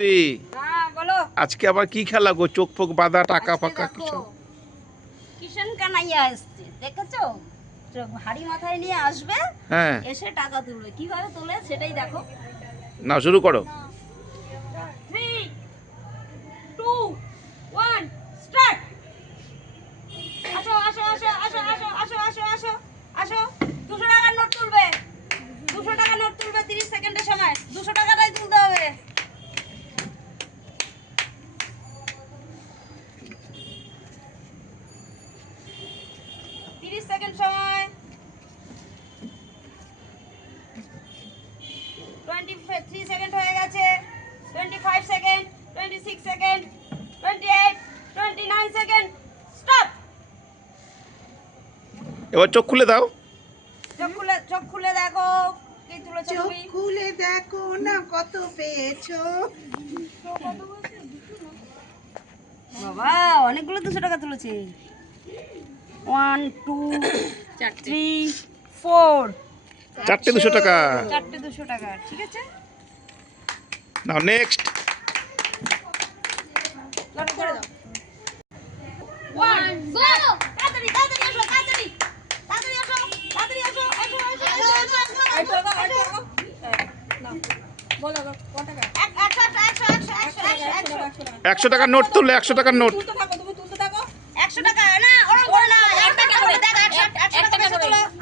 হ্যাঁ আজকে আবার কি খেলা গো? চোখ ফোক বাঁধা টাকা ফাঁকা কিছু কিষান কানাইয়া এসছে দেখেছ? চোখ মাথায় নিয়ে আসবে হ্যাঁ। এসে টাকা তুলবে। কীভাবে তোলে সেটাই দেখো। না শুরু করো। টোয়েন্টি থ্রি সেকেন্ড হয়ে গেছে। Twenty five second twenty six second twenty eight twenty nine second stop এবার চোখ খুলে দাও। চোখ খুলে চোখ খুলে দেখো। কি তুলেছো চোখ তুমি? খুলে দেখো না কত পেয়েছ। বাবা অনেকগুলো দুশো টাকা তুলেছে। ওয়ান টু থ্রি ফোর চারটে দুশো টাকা। ঠিক আছে? নাও নেক্সট একশো টাকার নোট তুললে একশো টাকার নোট। একশো টাকা না একশো টাকা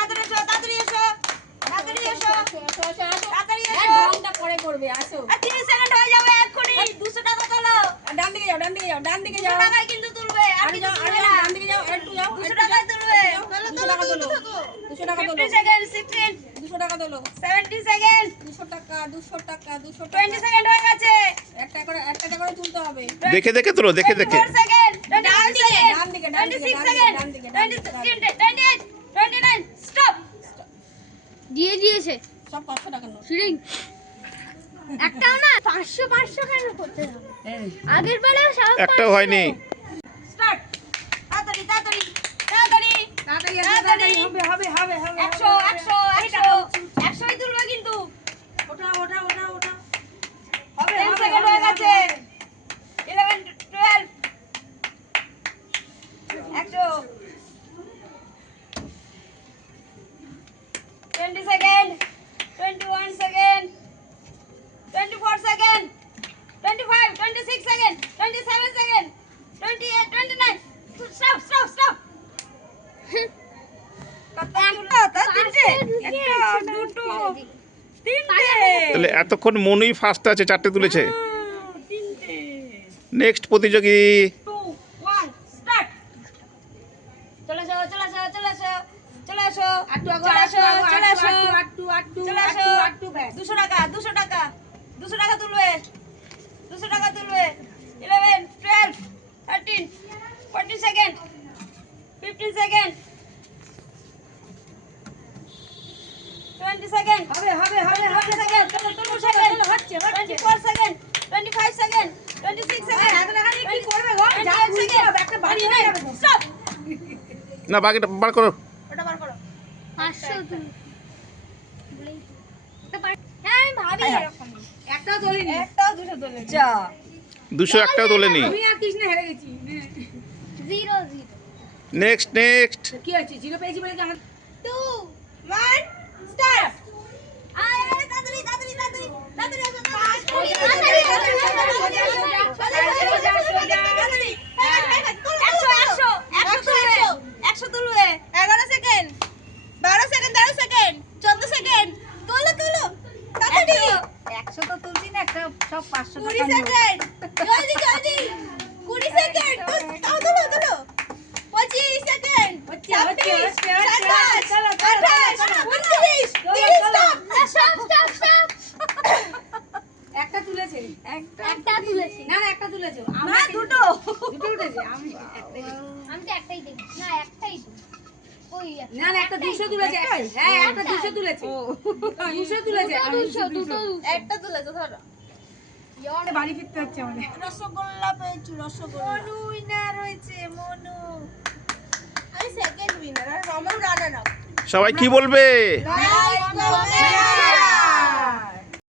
তাড়াতাড়ি এসো তাড়াতাড়ি এসো। তাড়াতাড়ি এসো। তাড়াতাড়ি এই এসো। ঢংটা পরে করবে আসো। আর 30 সেকেন্ড হয়ে যাবে এক্ষুনি। 200 টাকা তোলো। ডান দিকে যাও ডান দিকে যাও ডান দিকে 200 যাও। টাকায় কিন্তু তুলবে আর কিছু যাও আরে তুলবে না। ডান দিকে যাও একটু যাও 200 টাকায় তুলবে। দুশো টাকা তোলো। দুশো টাকা তোলো। 50 সেকেন্ড 16 দুশো টাকা তোলো। 70 সেকেন্ড। দুশো টাকা দুশো টাকা দুশো 20 সেকেন্ড হয়ে গেছে। একটা করে একটা করে তুলতে হবে। দেখে দেখে তোলো দেখে দেখে। 24 সেকেন্ড ডান দিকে, ডান দিকে, 26 ডান দিকে, সেকেন্ড ডান দিকে, ডান দিকে, 27 28 29 স্টপ দিয়ে দিয়েছে। সব পাঁচশো টাকা নোট। শিরিং একটাও না পাঁচশো পাঁচশো কেন করতে হবে আগের বেলাও সব একটাও হয়নি। Start second twenty seven second twenty eight twenty nine এতক্ষণ মনুই ফার্স্ট আছে চারটে তুলেছে। নেক্সট প্রতিযোগী। দুশো টাকা দুশো টাকা দুশো টাকা তুলবে। দুশো টাকা তুলবে। না বাকি বার করো। এটা বার করো। 500 তুমি হ্যাঁ, দুশো একটাও তোলেনি। নেক্সট নেক্সট কি আছে জিরো পেয়েছি বলে কি আমার স্টার্ট সেকেন্ড বারো সেকেন্ড তেরো সেকেন্ড চোদ্দ সেকেন্ড তোলো তোলো তাড়াতাড়ি একশো তো তুলছি না একটা সব পাঁচশো কুড়ি সেকেন্ড জলদি জলদি কুড়ি সেকেন্ড তাও তোলো তোলো পঁচিশ সেকেন্ড হচ্ছে, সাতাশ আঠাশ। উনত্রিশ তিরিশ. একটা তুলেছে একটা বেশি না না একটা তুলেছো না আমরা দুটো দুটো উঠেছে আমি একটাই আমি তো একটাই দেখি না একটাই না না একটা 200 তুলেছে। হ্যাঁ একটা 200 তুলেছে। 200 তুলেছে আমি দুশো দুটো একটা তুলেছো ধরো। বাড়ি ফিরতে হচ্ছে আমাদের। রসগোল্লা পেয়েছি রসগোল্লা। মনু উইনার হয়েছে মনু। আমি সেকেন্ড উইনার আর রমন রানা না সবাই কি বলবে? Like comment